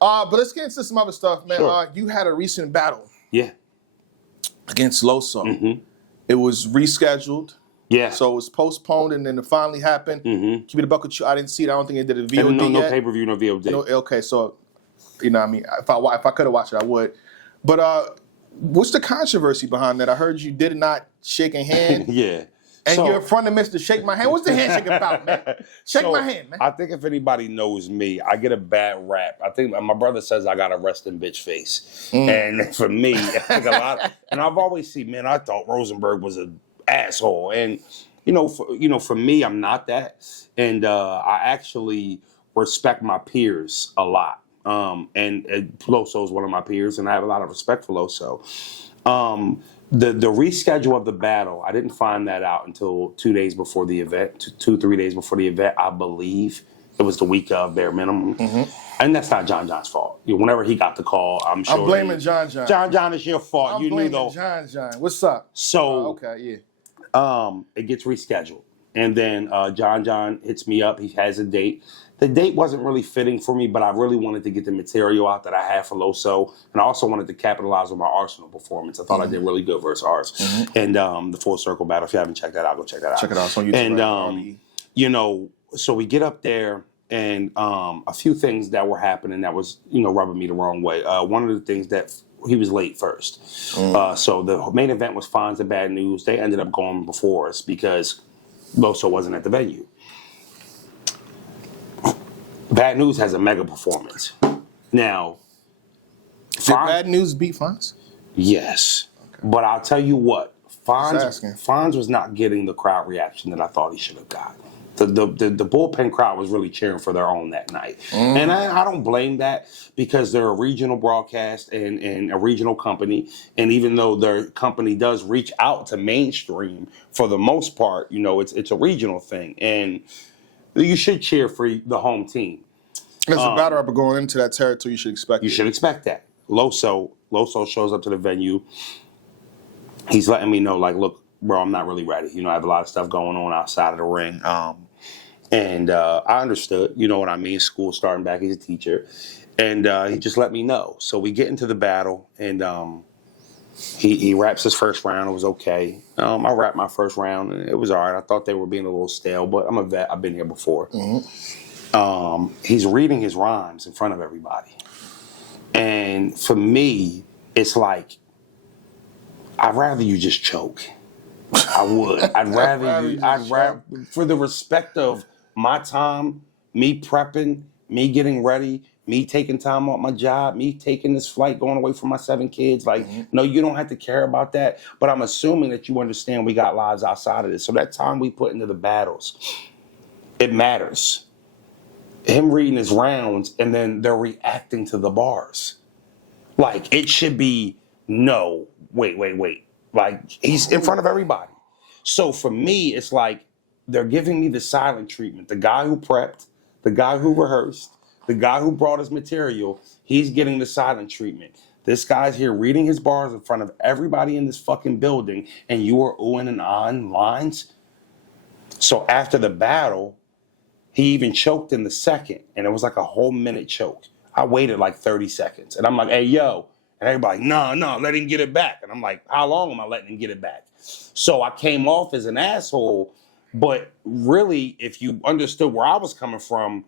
But let's get into some other stuff, man. Sure. You had a recent battle Yeah. against Loso. Mm-hmm. It was rescheduled. Yeah. So it was postponed, and then it finally happened. Mm-hmm. Keep it a buck with you. I didn't see it. I don't think it did a VOD No yet. pay-per-view, no VOD. No, okay, so you know what I mean. If I could have watched it, I would. But what's the controversy behind that? I heard you did not shake a hand. Yeah. And So- you're in front of Mr. Shake My Hand. What's the handshake about, man? Shake my hand, man. I think if anybody knows me, I get a bad rap. I think my brother says I got a resting bitch face. And for me, I think a lot. And I've always seen, man, I thought Rosenberg was an asshole. And, for me, I'm not that. And I actually respect my peers a lot. And Loso is one of my peers, and I have a lot of respect for Loso. The reschedule of the battle, I didn't find that out until 2 days before the event, 3 days before the event, I believe. It was the week of bare minimum. Mm-hmm. And that's not John John's fault. Whenever he got the call, I'm sure. I'm blaming John John. John John, it's your fault. I'm blaming John John. What's up? So, okay, yeah. It gets rescheduled. And then John John hits me up. He has a date. The date wasn't really fitting for me, but I really wanted to get the material out that I had for Loso. And I also wanted to capitalize on my Arsenal performance. I thought I did really good versus ours. Mm-hmm. And the Full Circle battle, if you haven't checked that out, go check that out. Check it out. It's on YouTube. And, so we get up there, and a few things that were happening that was, rubbing me the wrong way. One of the things that he was late first. So the main event was Fonz and Bad News. They ended up going before us because Loso wasn't at the venue. Bad News has a mega performance. Now, did Bad News beat Fonz? Yes. Okay. But I'll tell you what, Fonz was not getting the crowd reaction that I thought he should have got. The bullpen crowd was really cheering for their own that night. And I don't blame that because they're a regional broadcast and a regional company. And even though their company does reach out to mainstream, for the most part, it's a regional thing. And you should cheer for the home team. As a batter up going into that territory, you should expect You should expect that. Loso shows up to the venue. He's letting me know, like, look, bro, I'm not really ready. I have a lot of stuff going on outside of the ring. And I understood, you know what I mean? School starting back, he's a teacher. And he just let me know. So we get into the battle, and he raps his first round. It was okay. I rapped my first round, and it was all right. I thought they were being a little stale, but I'm a vet. I've been here before. He's reading his rhymes in front of everybody. And for me, it's like, I'd rather you just choke. I would. I'd rather for the respect of my time, me prepping, me getting ready, me taking time off my job, me taking this flight, going away from my 7 kids. Like, no, you don't have to care about that. But I'm assuming that you understand we got lives outside of this. So that time we put into the battles, it matters. Him reading his rounds, and then they're reacting to the bars. Like, it should be, no, wait. Like, he's in front of everybody. So for me, it's like they're giving me the silent treatment. The guy who prepped, the guy who rehearsed, the guy who brought his material, he's getting the silent treatment. This guy's here reading his bars in front of everybody in this fucking building, and you are oohing and ahhing lines. So after the battle, he even choked in the second, and it was like a whole minute choke. I waited like 30 seconds, and I'm like, hey, yo. And everybody, no, let him get it back. And I'm like, how long am I letting him get it back? So I came off as an asshole, but really, if you understood where I was coming from,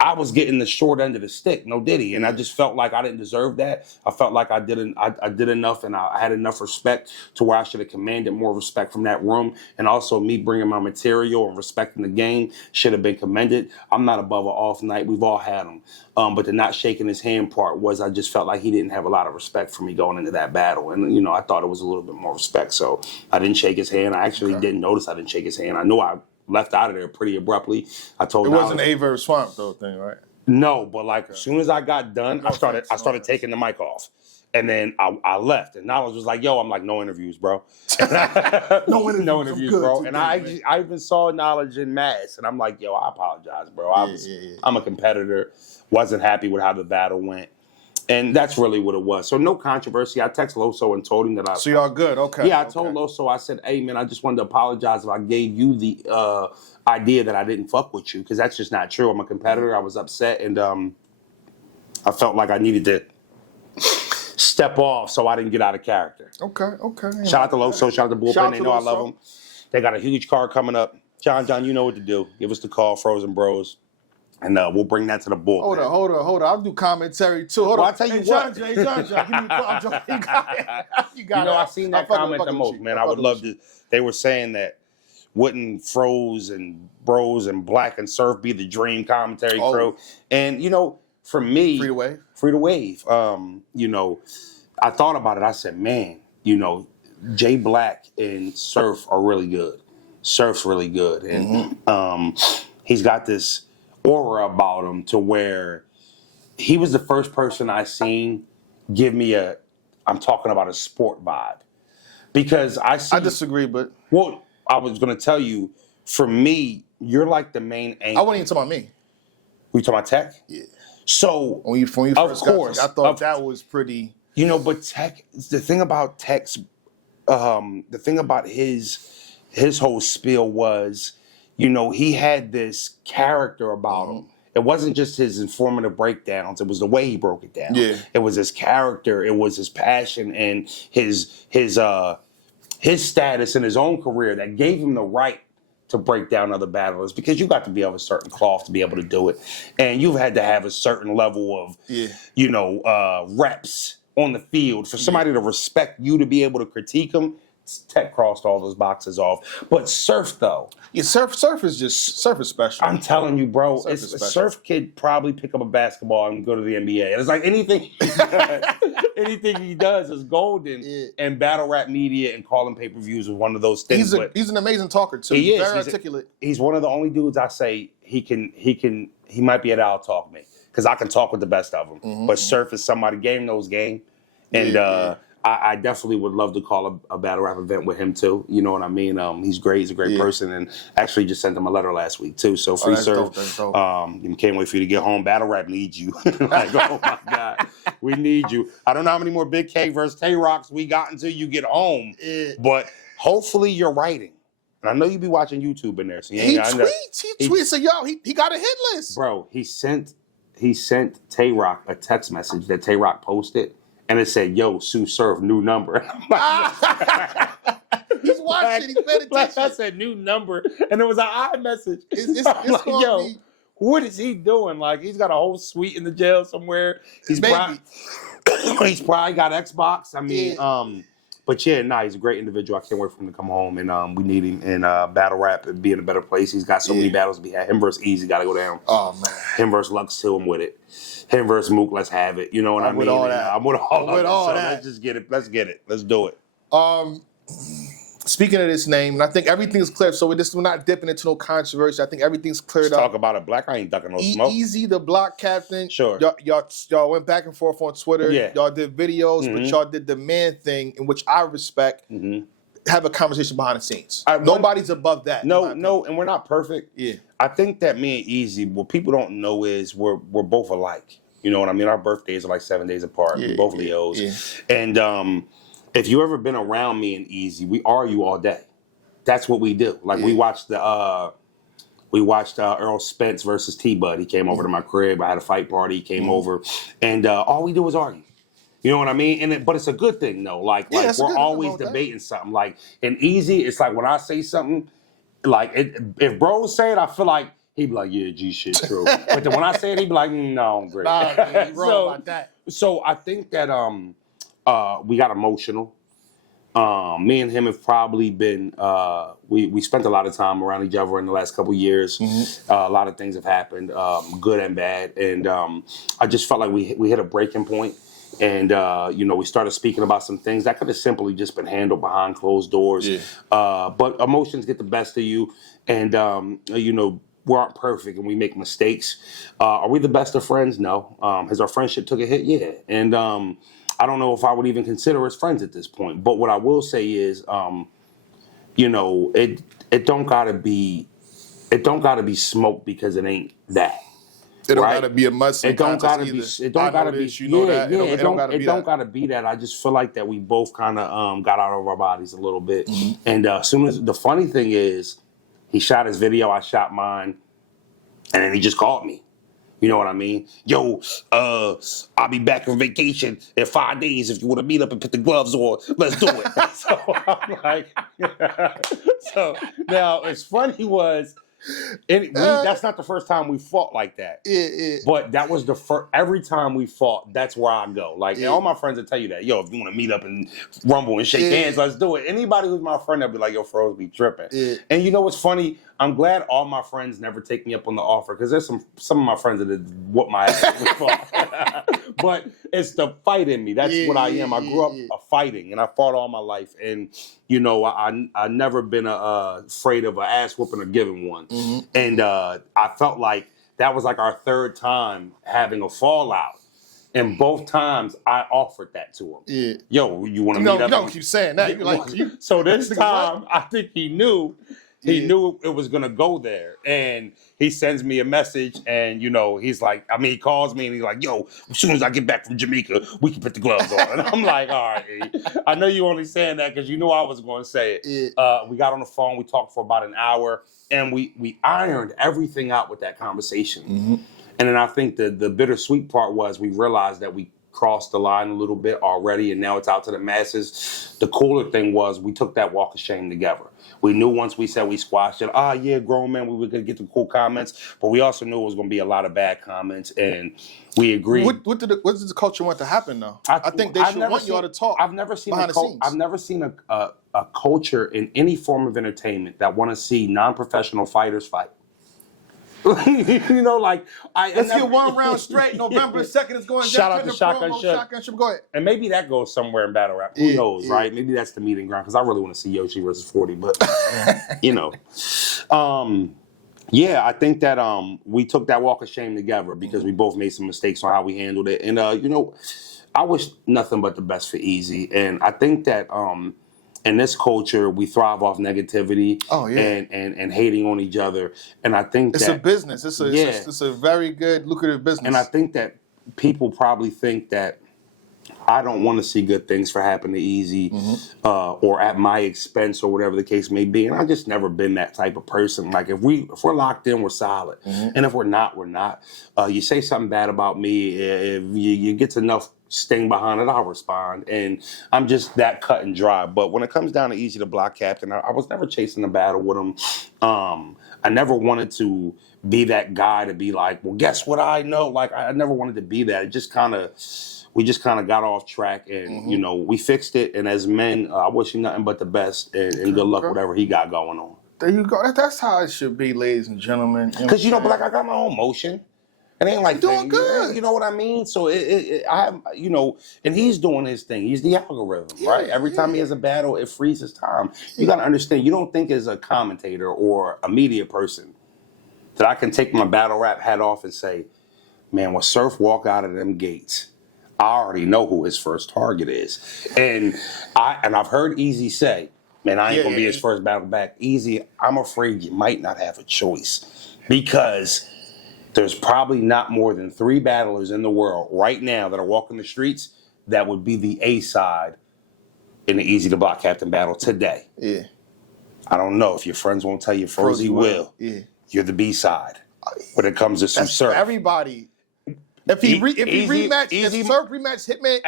I was getting the short end of the stick, no diddy. And I just felt like I didn't deserve that. I felt like I did enough, and I had enough respect to where I should have commanded more respect from that room. And also me bringing my material and respecting the game should have been commended. I'm not above an off night. We've all had them. But the not shaking his hand part was I just felt like he didn't have a lot of respect for me going into that battle. And, I thought it was a little bit more respect. So I didn't shake his hand. I actually didn't notice I didn't shake his hand. I knew I left out of there pretty abruptly. I told it wasn't Aver Swamp though thing, right? No, but like as soon as I got done, I started taking the mic off, and then I left. And Knowledge was like, "Yo," I'm like, "No interviews, bro. no interviews, bro." And I even saw Knowledge in mass, and I'm like, "Yo, I apologize, bro. I'm a competitor. Wasn't happy with how the battle went." And that's really what it was. So no controversy. I texted Loso and told him that So y'all good, okay. Yeah, I told Loso, I said, hey, man, I just wanted to apologize if I gave you the idea that I didn't fuck with you, because that's just not true. I'm a competitor. I was upset. And I felt like I needed to step off so I didn't get out of character. Okay. Shout out to Loso, shout out to Bullpen. Shout out They to know I Loso. love them. They got a huge card coming up. John, you know what to do. Give us the call, Frozen Bros, and we'll bring that to the Bullpen. Hold on. I'll do commentary too. Hold Well, on. I'll tell you John, what. John, give me a call. I'm joking. You got it. You got You know, it. I seen that comment the most, man. I would love to. They were saying that wouldn't Froze and Bros and Black and Surf be the dream commentary crew? And you know, for me, free to wave. You know, I thought about it. I said, man, you know, Jay Black and Surf are really good. Surf's really good, and he's got this aura about him to where he was the first person I seen give me I'm talking about a sport vibe, because I disagree, but well, I was going to tell you, for me, you're like the main anchor. I wasn't even talking about me. We talking about Tech? Yeah. So when you first got to me, I thought that was pretty. You know, but Tech. The thing about Tech's, the thing about his whole spiel was, you know, he had this character about him. It wasn't just his informative breakdowns. It was the way he broke it down. Yeah. It was his character. It was his passion and his status in his own career that gave him the right to break down other battlers, because you got to be of a certain cloth to be able to do it. And you've had to have a certain level of, you know, reps on the field for somebody to respect you to be able to critique them. Tech crossed all those boxes off. But Surf, though. Yeah, Surf is special. I'm telling you, bro. Surf could probably pick up a basketball and go to the NBA. It's like anything he does is golden. Yeah. And battle rap media and calling pay-per-views is one of those things. He's an amazing talker, too. He's very articulate. He's one of the only dudes I say he might be able to out-talk me, because I can talk with the best of them. But Surf is somebody, game knows game. And I definitely would love to call a battle rap event with him too. You know what I mean? He's great. He's a great person, and actually just sent him a letter last week too. So free Surf. Can't wait for you to get home. Battle rap needs you. Like, oh my God, we need you. I don't know how many more Big K versus Tay Rocks we got until you get home, but hopefully you're writing. And I know you be watching YouTube in there. So he tweets. So yo, he got a hit list, bro. He sent Tay Rock a text message that Tay Rock posted. And it said, yo, Sue Surf, new number. He's watching. He's paying attention. I said, new number. And it was an iMessage. It's like, yo, what is he doing? Like, he's got a whole suite in the jail somewhere. He's probably got Xbox. I mean, but yeah, he's a great individual. I can't wait for him to come home. And we need him in battle rap and be in a better place. He's got so many battles to be had. Him versus Easy got to go down. Oh, man. Him versus Lux Hill, I'm with it. Him versus Mook, let's have it. You know what I mean? With all that. I'm with all of it. That. Let's just get it. Let's get it. Let's do it. Speaking of this name, and I think everything's clear. So we're not dipping into no controversy. I think everything's cleared up. Talk about it, Black. I ain't ducking no smoke. Easy, the block captain. Sure. Y'all went back and forth on Twitter. Yeah. Y'all did videos, but y'all did the man thing, in which I respect. Have a conversation behind the scenes. Nobody's above that. No, and we're not perfect. Yeah. I think that me and Easy, what people don't know is we're both alike. You know what I mean? Our birthdays are like 7 days apart. We're both Leos. Yeah. And if you ever been around me and Easy, we argue all day. That's what we do. Like we watched Earl Spence versus T-Bud. He came over to my crib. I had a fight party. He came over, and all we do was argue. You know what I mean? But it's a good thing though. Like we're always debating something. Like in Easy, it's like when I say something, like if bros say it, I feel like he'd be like, yeah, G shit, true. But then when I say it, he'd be like, no, I'm great. Nah, you wrong about that. So I think that we got emotional. Me and him have probably been, we spent a lot of time around each other in the last couple of years. A lot of things have happened, good and bad. And I just felt like we hit a breaking point. And, we started speaking about some things that could have simply just been handled behind closed doors. Yeah. But emotions get the best of you. And, we aren't perfect and we make mistakes. Are we the best of friends? No. Has our friendship took a hit? Yeah. And I don't know if I would even consider us friends at this point. But what I will say is, it don't gotta be smoke because it ain't that. It don't gotta be a must. It don't gotta be. It don't gotta be. It don't gotta be that. I just feel like that we both kind of got out of our bodies a little bit. And as soon as the funny thing is, he shot his video, I shot mine, and then he just called me. You know what I mean? Yo, I'll be back from vacation in 5 days. If you want to meet up and put the gloves on, let's do it. So I'm like, so now it's funny was, that's not the first time we fought like that. Yeah. But that was the first. Every time we fought, that's where I go. Like, and all my friends will tell you that. Yo, if you want to meet up and rumble and shake hands, let's do it. Anybody who's my friend, they'll be like, yo, Froze be tripping. Yeah. And you know what's funny? I'm glad all my friends never take me up on the offer, because there's some of my friends that have whooped my ass before. But it's the fight in me. That's what I am. I grew up fighting, and I fought all my life. And you know, I never been afraid of an ass whooping or giving one. Mm-hmm. And I felt like that was like our third time having a fallout. And both times I offered that to him. Yeah. Yo, you want to meet up? You don't keep saying that. You like you. So this time, I think he knew. He knew it was gonna go there, and he sends me a message, and you know, he's like, he calls me, and he's like, "Yo, as soon as I get back from Jamaica, we can put the gloves on." And I'm like, "All right, E. I know you only saying that because you knew I was going to say it." Yeah. We got on the phone, we talked for about an hour, and we ironed everything out with that conversation. Mm-hmm. And then I think the bittersweet part was we realized that we crossed the line a little bit already, and now it's out to the masses. The cooler thing was we took that walk of shame together. We knew once we said we squashed it, grown men, we were going to get the cool comments, but we also knew it was going to be a lot of bad comments, and we agreed. What did the culture want to happen, though? I think they should want y'all to talk. I've never seen behind the scenes. I've never seen a culture in any form of entertainment that want to see non-professional fighters fight. You know, like let's get one round straight. November 2nd is going down. Shout out to Shotgun Ship. Go ahead. And maybe that goes somewhere in battle rap. Who knows, right? Maybe that's the meeting ground, because I really want to see Yoshi versus 40. But you know, I think that we took that walk of shame together because we both made some mistakes on how we handled it. And you know, I wish nothing but the best for Easy. And I think that in this culture, we thrive off negativity and hating on each other. And I think it's a business. It's a very good, lucrative business. And I think that people probably think that I don't want to see good things for happen to Easy or at my expense or whatever the case may be. And I've just never been that type of person. Like if we're locked in, we're solid. And if we're not, we're not. You say something bad about me, if you get enough sting behind it, I'll respond. And I'm just that cut and dry. But when it comes down to Easy the Block Captain, I was never chasing a battle with him. I never wanted to be that guy to be like, well, guess what I know? Like I never wanted to be that. We just kind of got off track, and you know, we fixed it. And as men, I wish him nothing but the best and good luck whatever he got going on. There you go. That's how it should be, ladies and gentlemen. Because but like I got my own motion. It ain't like you're doing good. You know what I mean? So I have, you know, and he's doing his thing. He's the algorithm, right? Every time he has a battle, it freezes time. You got to understand. You don't think as a commentator or a media person that I can take my battle rap hat off and say, man, when Surf walk out of them gates, I already know who his first target is. And I've heard Easy say, man, I ain't gonna be his first battle back. Easy, I'm afraid you might not have a choice, because there's probably not more than 3 battlers in the world right now that are walking the streets that would be the A side in the Easy the Block Captain battle today. Yeah. I don't know if your friends won't tell you, Frozy will. Yeah. You're the B side when it comes to Surf. Everybody. If he Surf rematch Hitman,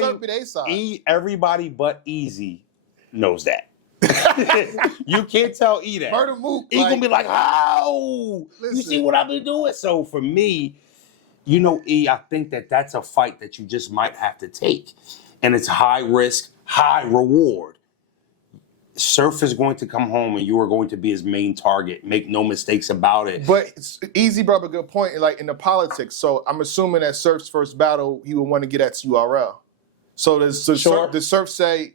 Surf be the A side. Everybody but Easy knows that. You can't tell E that. Murder Mook. He gonna be like, "Oh, you see what I've been doing?" So for me, you know, E, I think that's a fight that you just might have to take, and it's high risk, high reward. Surf is going to come home, and you are going to be his main target. Make no mistakes about it. But it's Easy brought up a good point, like in the politics. So I'm assuming that Surf's first battle, he would want to get at URL. So does Surf say?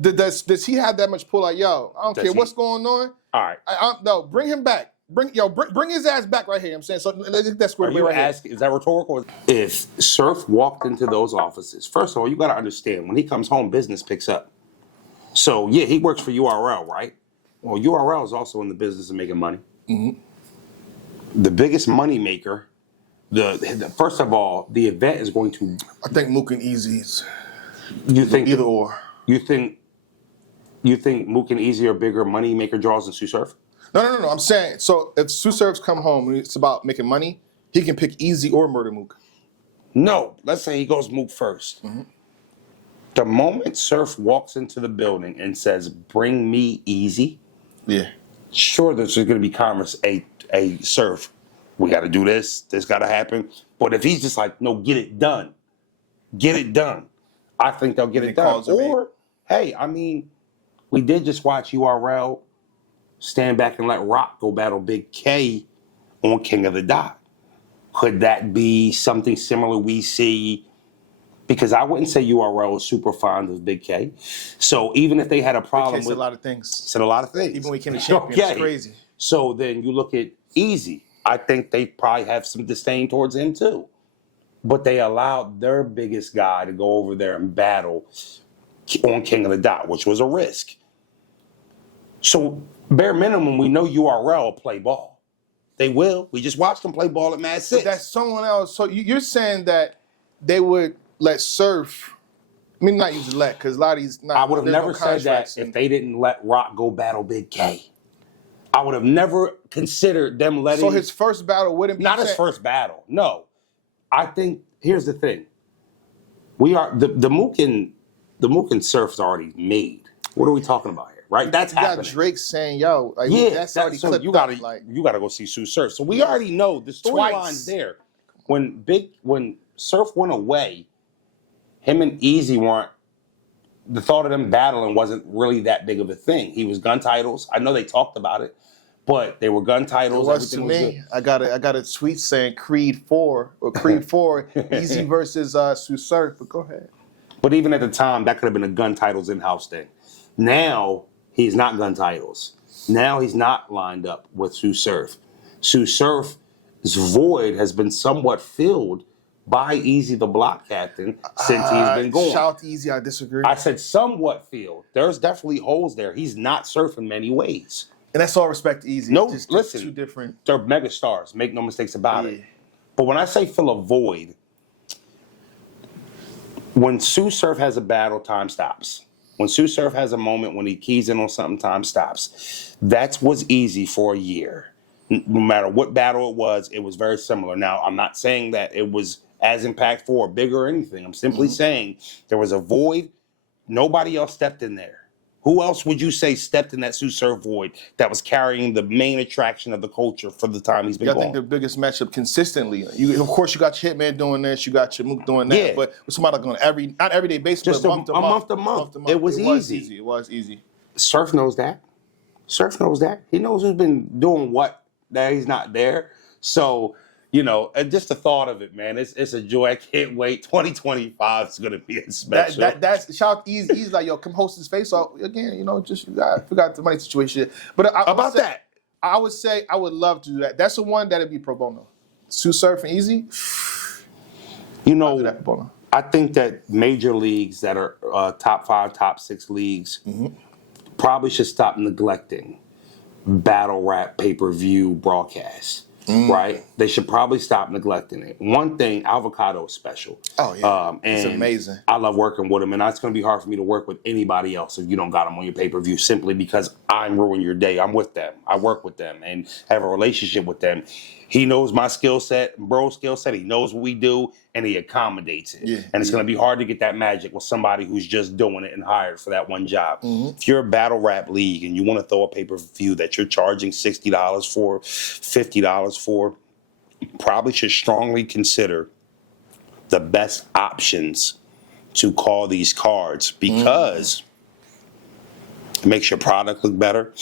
Does he have that much pull? Like, yo, I don't care what's going on. All right. No, bring him back. Bring his ass back right here. I'm saying, so that's where we're asking. Is that rhetorical? If Surf walked into those offices, first of all, you got to understand, when he comes home, business picks up. So yeah, he works for URL, right? Well, URL is also in the business of making money. The biggest money maker. First of all, the event is going to. I think Mook and Easy's. You think either or? You think Mook and Easy are bigger money maker draws than Sue Surf? No. I'm saying, so if Sue Surf's come home and it's about making money, He can pick Easy or Murder Mook. No, let's say he goes Mook first. The moment Surf walks into the building and says, "Bring me Easy," Yeah. sure, there's going to be converse. A Surf, we got to do this. This got to happen. But if he's just like, "No, get it done," I think they'll get it done. Or, hey, I mean, we did just watch URL stand back and let Rock go battle Big K on King of the Dot. Could that be something similar we see? Because I wouldn't say URL is super fond of Big K. So even if they had a problem with... Said a lot of things. Even when he came to champion, it's crazy. So then you look at Easy. I think they probably have some disdain towards him too. But they allowed their biggest guy to go over there and battle on King of the Dot, which was a risk. So bare minimum, we know URL play ball. They will. We just watched them play ball at Mad Six. But that's someone else. So you're saying that they would let Surf, I mean, not use let, because a lot of these... I would have never said that if they didn't let Rock go battle Big K. I would have never considered them letting... So his first battle wouldn't be... Not his first battle, no. I think, here's the thing. We are, the Mook and Surf's already made. What are we talking about here, right? That's happening. You got Drake saying, yo, like, yeah, that's already so clipped you gotta, up, like... You got to go see Sue Surf. So we already know the storyline's there. When Surf went away, him and Easy weren't, the thought of them battling wasn't really that big of a thing. He was gun titles. I know they talked about it, but they were gun titles. It was to me. I got a tweet saying Creed 4 or Creed 4, Easy versus Sue Surf, but go ahead. But even at the time, that could have been a gun titles in-house thing. Now, he's not gun titles. Now he's not lined up with Sue Surf. Sue Surf's void has been somewhat filled by Easy the Block Captain since he's been gone. Shout out Easy, I disagree. I said somewhat filled. There's definitely holes there. He's not Surf in many ways. And that's all respect to Easy. No, just listen, two different... they're mega stars. Make no mistakes about it. But when I say fill a void, when Sue Surf has a battle, time stops. When Sue Surf has a moment, when he keys in on something, time stops. That was Easy for a year. No matter what battle it was very similar. Now, I'm not saying that it was as impactful or big or anything. I'm simply saying there was a void. Nobody else stepped in there. Who else would you say stepped in that Sue Surf void that was carrying the main attraction of the culture for the time he's been gone? I think the biggest matchup consistently. Of course, you got your Hitman doing this, you got your Mook doing that. Yeah. But with somebody like on not everyday basis, just but month to month. It was easy. It was easy. Surf knows that. Surf knows that. He knows who's been doing what, that he's not there. So, and just the thought of it, man, it's a joy. I can't wait. 2025 is going to be a special. That's shout out Easy. He's like, yo, come host his face off again. Just forgot the money situation. But I would say I would love to do that. That's the one that'd be pro bono. Sue Surf and Easy. I'll do that pro bono. I think that major leagues that are top 5, top 6 leagues probably should stop neglecting battle rap pay-per-view broadcasts. Right? They should probably stop neglecting it. One thing, Avocado is special. Oh, yeah. And it's amazing. I love working with him, and it's going to be hard for me to work with anybody else if you don't got him on your pay-per-view simply because I'm ruining your day. I'm with them. I work with them and have a relationship with them. He knows my skill set, bro's skill set. He knows what we do, and he accommodates it. Yeah, and it's going to be hard to get that magic with somebody who's just doing it and hired for that one job. If you're a battle rap league and you want to throw a pay-per-view that you're charging $60 for, $50 for, probably should strongly consider the best options to call these cards because it makes your product look better.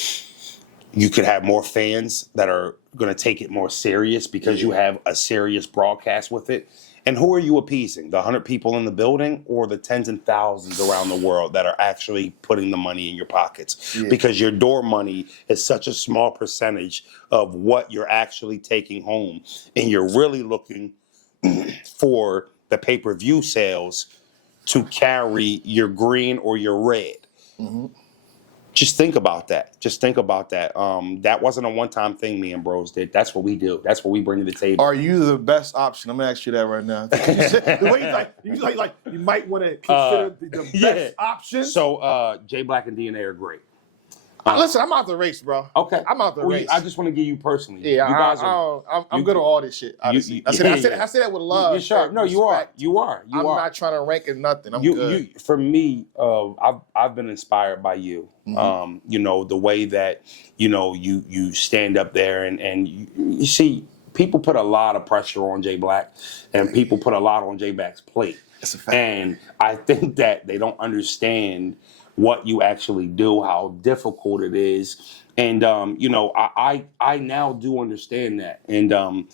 You could have more fans that are going to take it more serious because you have a serious broadcast with it. And who are you appeasing? The 100 people in the building or the tens and thousands around the world that are actually putting the money in your pockets? Yeah. Because your door money is such a small percentage of what you're actually taking home. And you're really looking for the pay-per-view sales to carry your green or your red. Just think about that. That wasn't a one-time thing me and bros did. That's what we do. That's what we bring to the table. Are you the best option? I'm going to ask you that right now. The way you might want to consider the best option. So J Black and DNA are great. Listen, I'm out the race, bro. Okay. I'm out the race. I just want to get you personally. Yeah, you guys I'm good on all this shit. Honestly, I say that with love. You're sharp. No, you are. You are. I'm not trying to rank in nothing. I'm good. For me, I've been inspired by you. Mm-hmm. You know, the way that you stand up there and you see people put a lot of pressure on Jay Black, and people put a lot on Jay Black's plate. That's a fact. And I think that they don't understand what you actually do, how difficult it is. And, I now do understand that. And,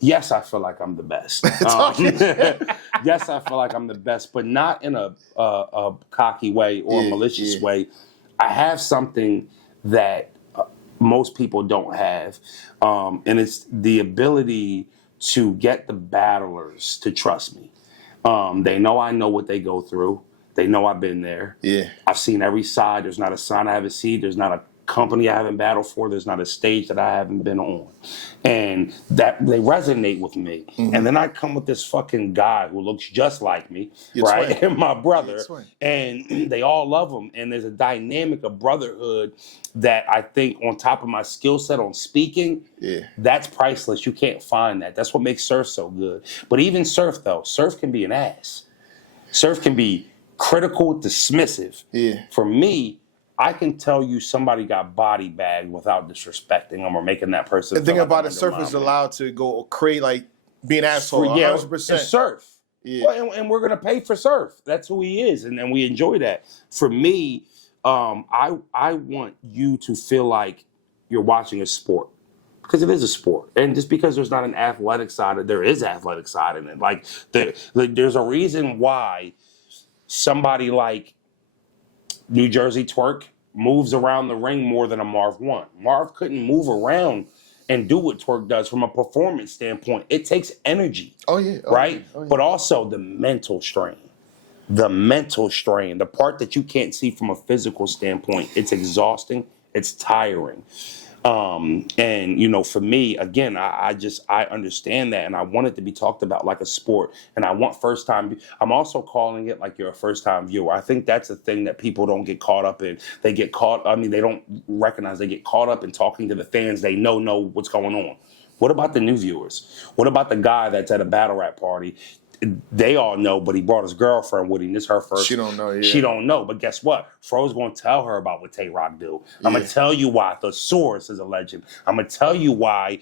yes, I feel like I'm the best. Yes, I feel like I'm the best, but not in a cocky way or a malicious way. I have something that most people don't have. And it's the ability to get the battlers to trust me. They know I know what they go through. They know I've been there. Yeah. I've seen every side. There's not a sign I haven't seen. There's not a company I haven't battled for. There's not a stage that I haven't been on. And that they resonate with me. Mm-hmm. And then I come with this fucking guy who looks just like me, right? And my brother. And they all love him. And there's a dynamic of brotherhood that I think on top of my skill set on speaking, that's priceless. You can't find that. That's what makes Surf so good. But even Surf, though, Surf can be an ass. Surf can be critical, dismissive. Yeah. For me, I can tell you somebody got body bagged without disrespecting them or making that person. The thing about it, Surf is allowed to go create be an asshole. 100%. It's Surf. Yeah. Well, and we're gonna pay for Surf. That's who he is, and we enjoy that. For me, I want you to feel like you're watching a sport. Because it is a sport. And just because there's not an athletic side, there is athletic side in it. There's a reason why somebody like New Jersey Twerk moves around the ring more than a Marv One. Marv couldn't move around and do what Twerk does from a performance standpoint. It takes energy. Oh, yeah. Right? Oh, yeah. But also the mental strain. The part that you can't see from a physical standpoint. It's exhausting. It's tiring. And for me, again, I understand that, and I want it to be talked about like a sport, and I want first time. I'm also calling it like you're a first time viewer. I think that's the thing that people don't get caught up in. They don't recognize they get caught up in talking to the fans. They know what's going on. What about the new viewers? What about the guy that's at a battle rap party? They all know, but he brought his girlfriend with him. This is her first. She don't know. Yeah. She don't know. But guess what? Fro's going to tell her about what Tay Rock do. I'm going to tell you why Thesaurus is a legend. I'm going to tell you why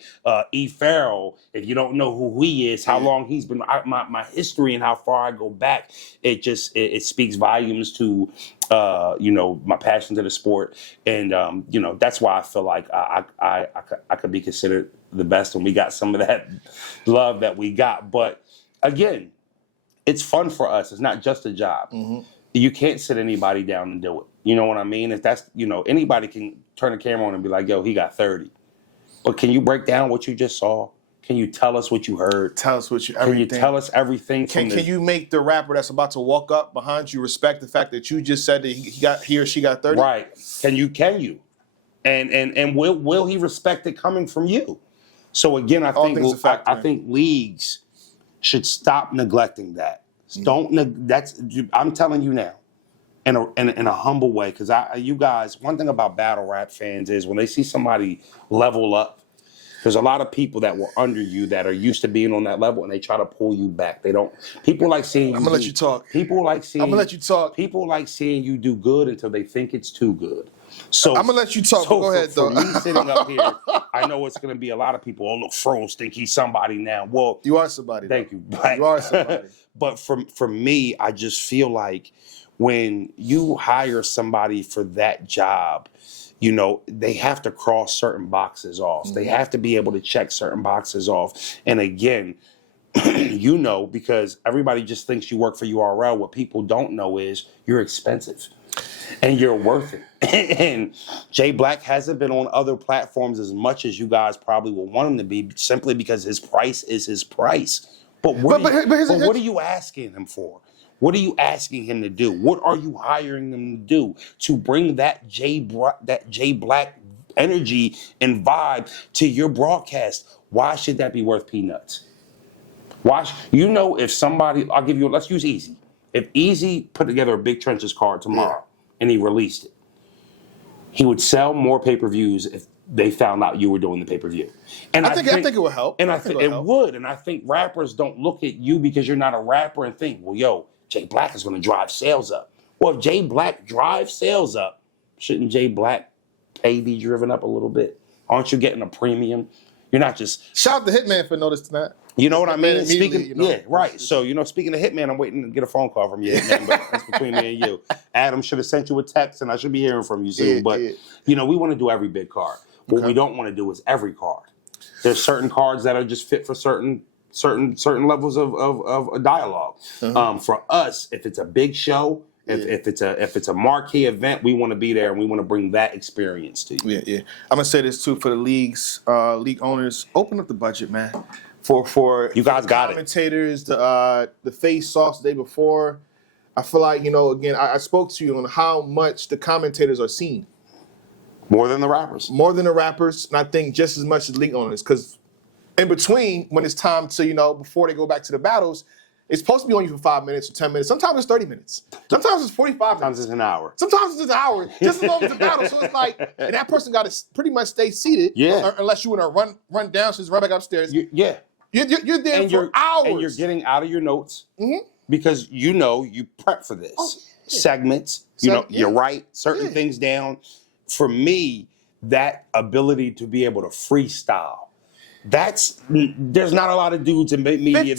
E. Farrell, if you don't know who he is, how long he's been, my history and how far I go back, it speaks volumes to, my passion to the sport. And, that's why I feel like I could be considered the best, and we got some of that love that we got. But again, it's fun for us. It's not just a job. Mm-hmm. You can't sit anybody down and do it. You know what I mean? If that's, anybody can turn the camera on and be like, yo, he got 30. But can you break down what you just saw? Can you tell us what you heard? Tell us everything. Can you tell us everything? Can you make the rapper that's about to walk up behind you respect the fact that you just said that he or she got 30? Right. Can you? And will he respect it coming from you? So again, I think leagues should stop neglecting that. I'm telling you now, in a humble way, because you guys, one thing about battle rap fans is when they see somebody level up, there's a lot of people that were under you that are used to being on that level, and they try to pull you back. They don't. People like seeing you. I'm gonna let you talk. People like seeing. I'm gonna let you talk. People like seeing you do good until they think it's too good. So I'm gonna let you talk. So go ahead, for though. me sitting up here, I know it's gonna be a lot of people. Oh, look, Froze think he's somebody now. Well, you are somebody. Thank you. You are somebody. But for me, I just feel like when you hire somebody for that job, they have to cross certain boxes off. Mm-hmm. They have to be able to check certain boxes off. And again, because everybody just thinks you work for URL. What people don't know is you're expensive and you're worth it. And Jay Black hasn't been on other platforms as much as you guys probably will want him to be, simply because his price is his price. But what are you asking him for? What are you asking him to do? What are you hiring him to do to bring that Jay Black energy and vibe to your broadcast? Why should that be worth peanuts? If somebody, let's use Easy. If Easy put together a Big Trenches card tomorrow and he released it, he would sell more pay-per-views if they found out you were doing the pay-per-view. And I think it would help. And I think it would. And I think rappers don't look at you because you're not a rapper and think, well, yo, Jay Black is going to drive sales up. Well, if Jay Black drives sales up, shouldn't Jay Black pay be driven up a little bit? Aren't you getting a premium? You're not just... Shout out to Hitman for noticing that. You know what I mean? Speaking, you know, yeah, right. So, speaking of Hitman, I'm waiting to get a phone call from you, Hitman, but that's between me and you. Adam should have sent you a text, and I should be hearing from you soon. But, we want to do every big card. What we don't want to do is every card. There's certain cards that are just fit for certain levels of dialogue. For us, if it's a big show, if it's a marquee event, we want to be there and we want to bring that experience to you. Yeah. I'm gonna say this too for the league owners: open up the budget, man. For you guys got commentators, the face-offs the day before. I feel like again, I spoke to you on how much the commentators are seen. More than the rappers. More than the rappers, and I think just as much as league owners, because in between, when it's time to before they go back to the battles, it's supposed to be on you for 5 minutes or 10 minutes. Sometimes it's 30 minutes. Sometimes it's 45 minutes. Sometimes it's an hour. Sometimes it's an hour, just as long as the battle. So it's like, and that person got to pretty much stay seated. Yeah. Unless you want to run downstairs, run back upstairs. Yeah. You're there and for hours. And you're getting out of your notes because you prep for this. Segments, you write certain things down. For me, that ability to be able to freestyle, there's not a lot of dudes in media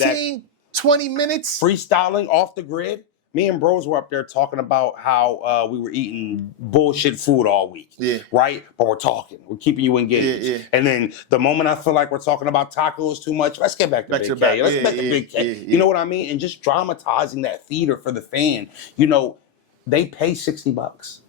20 minutes. Freestyling off the grid. Me and bros were up there talking about how we were eating bullshit food all week. Yeah. Right? But we're talking. We're keeping you engaged. Yeah. And then the moment I feel like we're talking about tacos too much, let's get back to Big K. Let's get back to Big K. You know what I mean? And just dramatizing that theater for the fan. They pay $60.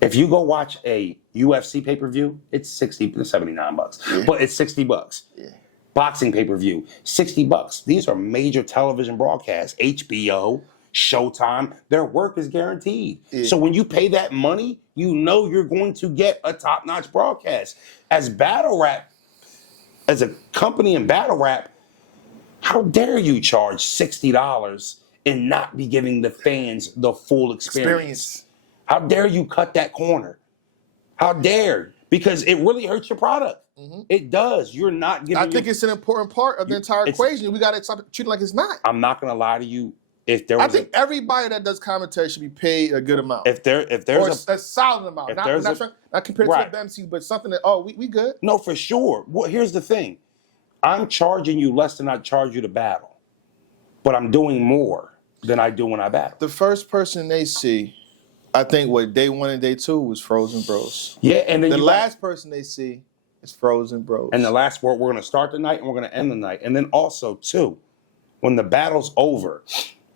If you go watch a UFC pay-per-view, it's $60 to $79. But it's $60. Yeah. Boxing pay-per-view, $60. These are major television broadcasts. HBO, Showtime, their work is guaranteed. Yeah. So when you pay that money, you're going to get a top-notch broadcast. As battle rap, as a company in battle rap, how dare you charge $60 and not be giving the fans the full experience? How dare you cut that corner? How dare? Because it really hurts your product. Mm-hmm. It does. You're not giving. I think it's an important part of the entire equation. We got to stop treating it like it's not. I'm not going to lie to you. I think everybody that does commentary should be paid a good amount. If there's a solid amount, not compared to the MC, but something that we good. No, for sure. Well, here's the thing: I'm charging you less than I charge you to battle, but I'm doing more than I do when I battle. The first person they see, I think, day 1 and day 2 was Frozen Bros. Yeah, and then the last person they see is Frozen Bros. And the last word, we're going to start the night and we're going to end the night. And then also, too, when the battle's over,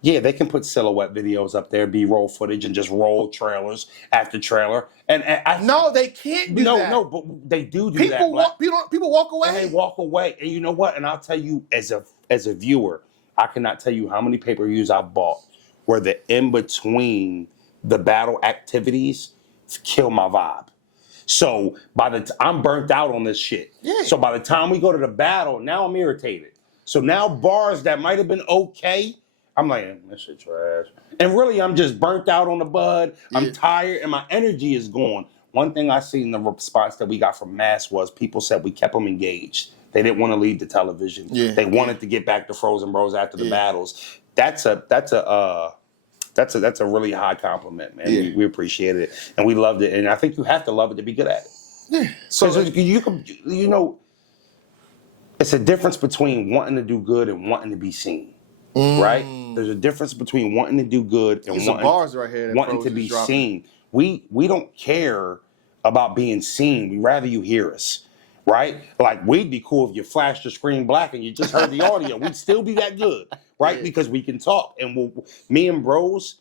yeah, they can put silhouette videos up there, B-roll footage, and just roll trailers after trailer. No, they can't do that. No, but they do that. People walk away. And they walk away. And you know what? And I'll tell you, as a viewer, I cannot tell you how many pay-per-views I've bought where the in-between the battle activities kill my vibe. So I'm burnt out on this shit. Yeah. So by the time we go to the battle, now I'm irritated. So now bars that might have been okay, I'm like, this shit trash. And really, I'm just burnt out on the bud. I'm tired, and my energy is gone. One thing I see in the response that we got from Mass was people said we kept them engaged. They didn't want to leave the television. Yeah. They wanted to get back to Frozen Bros after the battles. That's a really high compliment, man. Yeah. We appreciate it, and we loved it. And I think you have to love it to be good at it. Yeah. So it's a difference between wanting to do good and wanting to be seen, right? There's a difference between wanting to do good and wanting to be seen. We don't care about being seen. We rather you hear us, right? Like, we'd be cool if you flashed the screen black and you just heard the audio. We'd still be that good, right? Yeah. Because we can talk. And me and bros,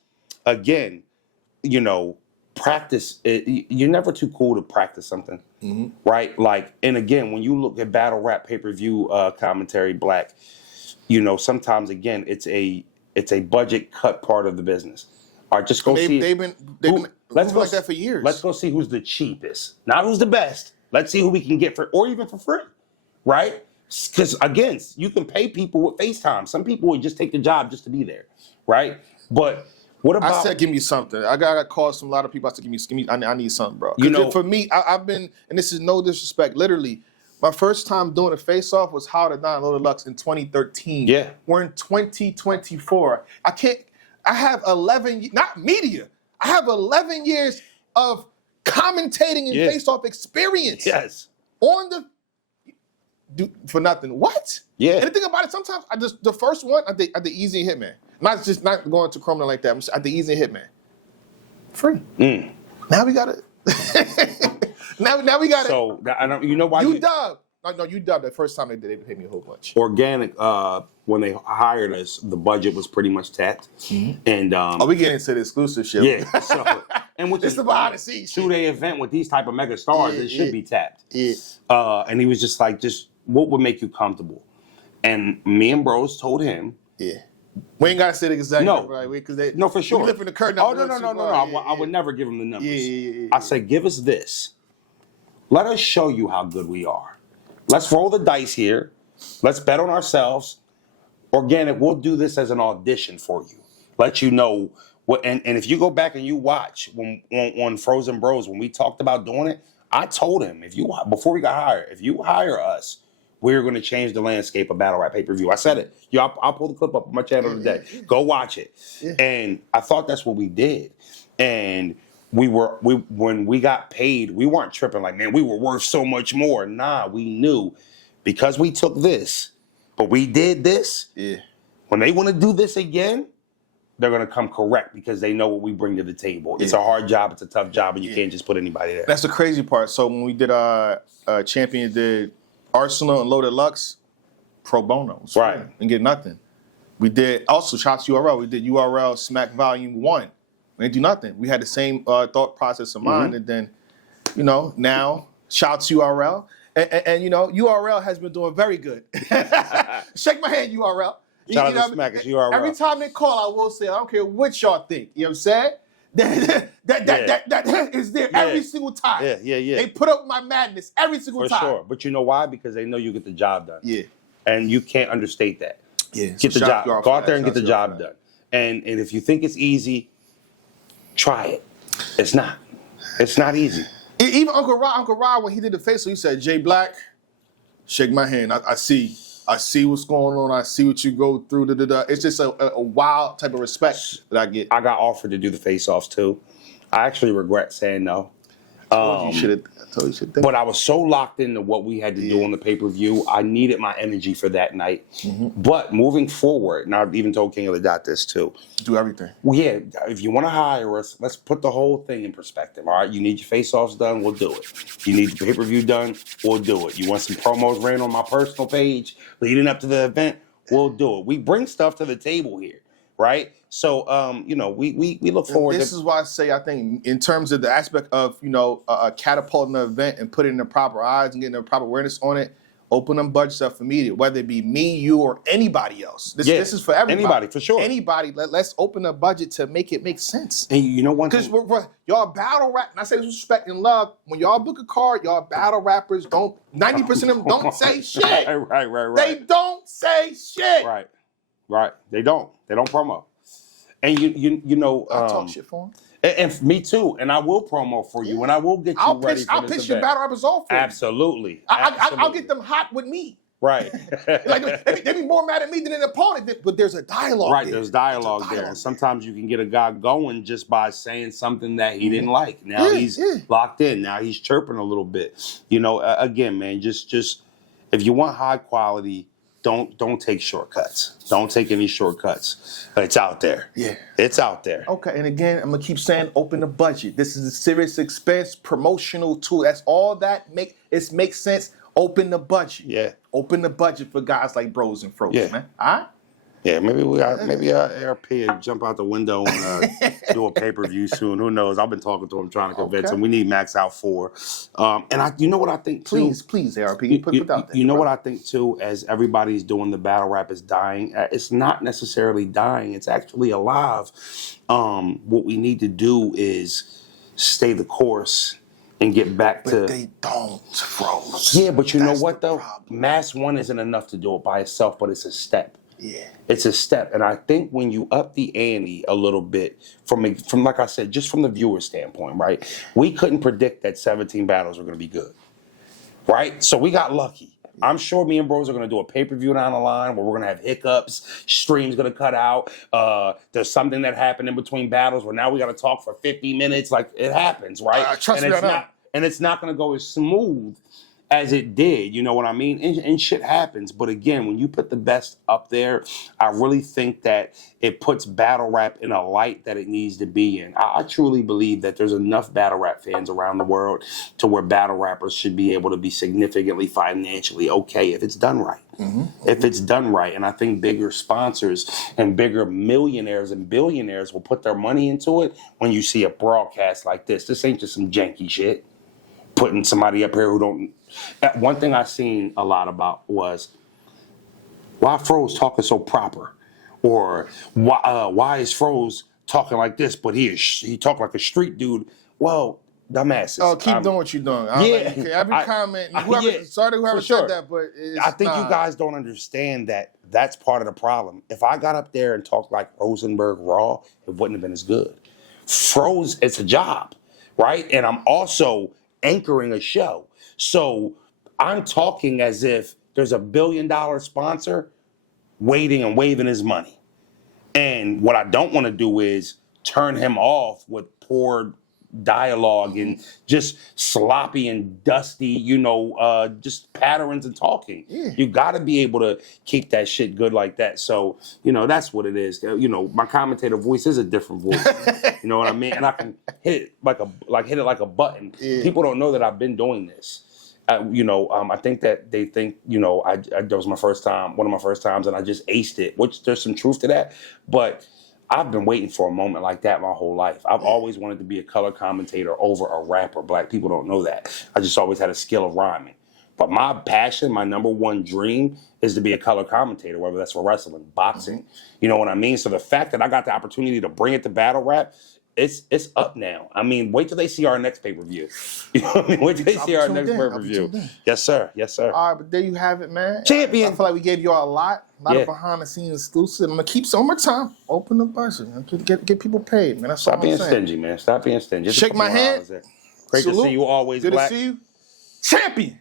again, practice. You're never too cool to practice something, right? Like, and again, when you look at battle rap pay-per-view commentary, Black, sometimes, again, it's a budget cut part of the business. All right, just go see. They've been like that for years. Let's go see who's the cheapest, not who's the best. Let's see who we can get or even for free, right? Because again, you can pay people with FaceTime. Some people would just take the job just to be there, right? But What I about? said, give me something. I got calls from a lot of people. I said, give me. I need something, bro. You know, For me, I've been, and this is no disrespect. Literally, my first time doing a face-off was Howard and Don Loaded Lux in 2013. Yeah. We're in 2024. I can't. I have 11. Not media. I have 11 years of commentating and face-off experience. Yes. On the. For nothing. What? Yeah. And the thing about it, sometimes I just the first one at the Easy Hitman. Not going to Chrome like that. I'm just at the Easy Hitman. Free. Now we got it. now we got it. So I don't. You know why? You dubbed. No, you dubbed the first time they did. They paid me a whole bunch. Organic. When they hired us, the budget was pretty much tapped, and we getting into the exclusive shit. yeah. So, and which It's is the behind the scenes shit. 2-day event with these type of mega stars, it should be tapped. Yeah. And he was just like, just what would make you comfortable? And me and bros told him, Yeah. We ain't gotta say the exact No. number, right? Because they no, for sure. We lifting the curtain Oh up. no. I would never give him the numbers. Yeah. I said, give us this. Let us show you how good we are. Let's roll the dice here. Let's bet on ourselves. Organic, we'll do this as an audition for you. Let you know what. And if you go back and you watch when on Frozen Bros when we talked about doing it, I told him before we got hired, if you hire us, we're going to change the landscape of battle rap pay-per-view. I said it. I'll pull the clip up on my channel today. Go watch it. Yeah. And I thought that's what we did. And when we got paid, we weren't tripping like, man, we were worth so much more. Nah, we knew because we took this, but we did this. Yeah. When they want to do this again, they're going to come correct because they know what we bring to the table. It's a hard job. It's a tough job, and you can't just put anybody there. That's the crazy part. So when we did Champion did Arsenal and Loaded Lux, pro bono. Right. And get nothing. We did also Shots URL. We did URL Smack Volume 1. We didn't do nothing. We had the same thought process in mind. And then, now Shots URL. And URL has been doing very good. Shake my hand, URL. Shout out to Smack, it's URL. Every time they call, I will say, I don't care what y'all think. You know what I'm saying? That is there every single time. Yeah. They put up my madness every single time. For sure. But you know why? Because they know you get the job done. Yeah. And you can't understate that. Yeah. Get the job. Go out there and get the job done. And if you think it's easy, try it. It's not. It's not easy. Even Uncle Rod, when he did the face, he said, Jay Black, shake my hand. I see what's going on. I see what you go through. It's just a wild type of respect that I get. I got offered to do the face-offs too. I actually regret saying no. I told you you should think. But I was so locked into what we had to do on the pay-per-view, I needed my energy for that night. But moving forward, and I've even told King of the Dot this too. Do everything. Well, yeah, if you want to hire us, let's put the whole thing in perspective, all right? You need your face-offs done, we'll do it. You need the pay-per-view done, we'll do it. You want some promos ran on my personal page leading up to the event, we'll do it. We bring stuff to the table here, right? So, we look forward This is why I say, I think, in terms of the aspect of, catapulting the event and putting the proper eyes and getting the proper awareness on it, open them budgets up for media, whether it be me, you, or anybody else. This is for everybody. Anybody, for sure. Anybody. Let's open a budget to make it make sense. And you know one Because thing? y'all battle rap, and I say this with respect and love, when y'all book a card, y'all battle rappers 90% of them don't say shit. Right. They don't say shit. Right. They don't promo. And you know, I talk shit for them. And me too. And I will promo for you, and I will get you ready for this I'll pitch your battle rappers off for you. Absolutely. I'll get them hot with me. Right. Like they be more mad at me than an opponent, but there's a dialogue. Right, there. there's dialogue there. And sometimes you can get a guy going just by saying something that he didn't like. Now he's locked in. Now he's chirping a little bit. Again, man, just if you want high quality, don't take shortcuts. Don't take any shortcuts. It's out there. Yeah. It's out there. Okay, and again, I'm gonna keep saying open the budget. This is a serious expense, promotional tool. That's all that makes sense. Open the budget. Yeah. Open the budget for guys like Bros and Frozen, man. All right? Yeah, maybe ARP will jump out the window and do a pay-per-view soon. Who knows? I've been talking to him, trying to convince him. We need Max out 4. And you know what I think too? Please, ARP, put out there. You know what I think too? As everybody's doing the battle rap is dying. It's not necessarily dying. It's actually alive. What we need to do is stay the course and get back to. But they don't, Froze. Yeah, but you know what though? Mass 1 isn't enough to do it by itself, but it's a step. Yeah. It's a step. And I think when you up the ante a little bit from like I said, just from the viewer standpoint, right? We couldn't predict that 17 battles were going to be good, right? So we got lucky. I'm sure me and bros are going to do a pay-per-view down the line where we're going to have hiccups, streams going to cut out. There's something that happened in between battles where now we got to talk for 50 minutes. Like, it happens, right? Trust and me, it's I know. not and it's not going to go as smooth as it did, you know what I mean? And shit happens. But again, when you put the best up there, I really think that it puts battle rap in a light that it needs to be in. I truly believe that there's enough battle rap fans around the world to where battle rappers should be able to be significantly financially okay if it's done right. If it's done right. And I think bigger sponsors and bigger millionaires and billionaires will put their money into it when you see a broadcast like this. This ain't just some janky shit. Putting somebody up here who don't. One thing I seen a lot about was why Froze talking so proper, or why is Froze talking like this, but he talk like a street dude. Well, dumbasses. Oh, keep doing what you're doing. Every comment, whoever said that, but I think you guys don't understand that that's part of the problem. If I got up there and talked like Rosenberg Raw, it wouldn't have been as good. Froze, it's a job, right? And I'm also anchoring a show. So I'm talking as if there's a $1 billion sponsor waiting and waving his money. And what I don't want to do is turn him off with poor dialogue and just sloppy and dusty, just patterns and talking. Yeah. You got to be able to keep that shit good like that. So, that's what it is. My commentator voice is a different voice. You know what I mean? And I can hit it like a button. Yeah. People don't know that I've been doing this. I think that they think, that was my first time, one of my first times, and I just aced it, which there's some truth to that. But I've been waiting for a moment like that my whole life. I've always wanted to be a color commentator over a rapper. Black people don't know that. I just always had a skill of rhyming. But my passion, my number one dream is to be a color commentator, whether that's for wrestling, boxing. You know what I mean? So the fact that I got the opportunity to bring it to battle rap, it's up now. I mean, wait till they see our next pay-per-view. You know what I mean? Wait till they see our next pay-per-view. Yes, sir. Yes, sir. All right, but there you have it, man. Champion. I feel like we gave you all a lot of behind-the-scenes exclusive. I'm going to keep some more time. Open the budget. Get people paid, man. That's all I'm saying. Stop being stingy, man. Stop being stingy. Shake my hand. Great to see you always, Good Black. Good to see you. Champion.